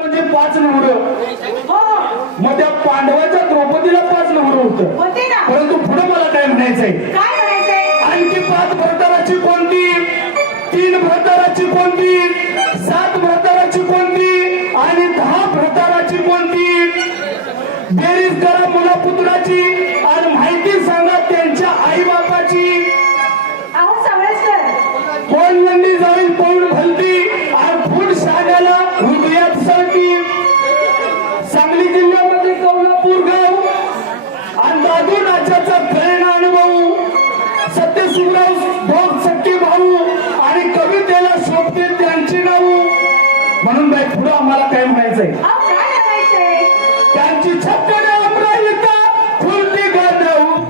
म्हणजे पाच नवरं. मग त्या पांडवाच्या द्रौपदीला पाच नवरं होतं. परंतु पुढे मला काय म्हणायचंय? आणखी पाच भरताराची कोणती? तीन भरताराची कोणती? सात भरताराची कोणती? आणि दहा भरताराची कोणती? बेरीज करा मुला पुत्राची आणि माहिती सांगा त्यांच्या आई बापाची कोण नंदी जाईल कोण भलती? सख्खे भाऊ आणि कवितेला शोभते त्यांची नाव. म्हणून बाई पुढं आम्हाला काय म्हणायचंय? त्यांची अमराईता फुलती गाणं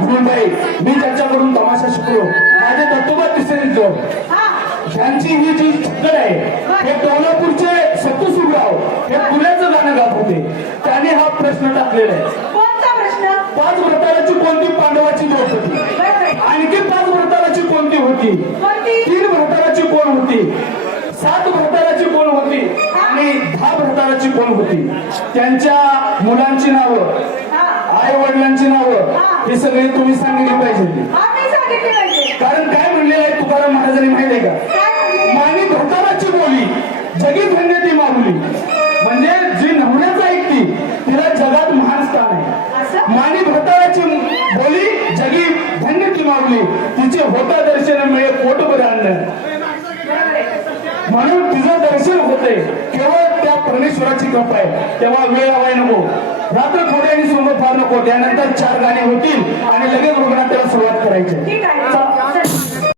म्हणून बाई मी त्यांच्याकडून तमाशा शिकलो माझे तत्वबा तिसरे जोड हा. ही जी छकड आहे हे कोल्हापूरचे सत्तू सुरगाव हे पुण्याचं गाणं गात होते. त्याने हा प्रश्न टाकलेला आहे. पाच व्रताराची कोणती पांडवाची द्रौपदी बरोबर आणखी पाच व्रताराची कोणती होती? तीन भरताराची कोण होती? सात भरताराची कोण होती? आणि दहा भरताराची कोण होती? त्यांच्या मुलांची नावं. आई वडिलांची नावं हे. सगळे तुम्ही सांगितली पाहिजे. कारण काय म्हणलेलं आहे तुकाराम महाराजांनी माहिती आहे का? मानी भरताराची बोली जगी धन्य ती माऊली म्हणजे जी नवण्याचं ऐकती तिला जगात महान स्थान आहे. मानी भरताराची बोली जगी धन्य ती माऊली तिचे होता दर्शन मिळे पोट बरं. अन्न. म्हणून तिचं दर्शन होते. केवळ परमेश्वराची कृपा आहे. तेव्हा वेळ हवाय नको. रात्र थोडे आणि सोनं फार नको. त्यानंतर चार गाणी होतील आणि लगेच रुग्णात त्याला सुरुवात करायची. ठीक आहे.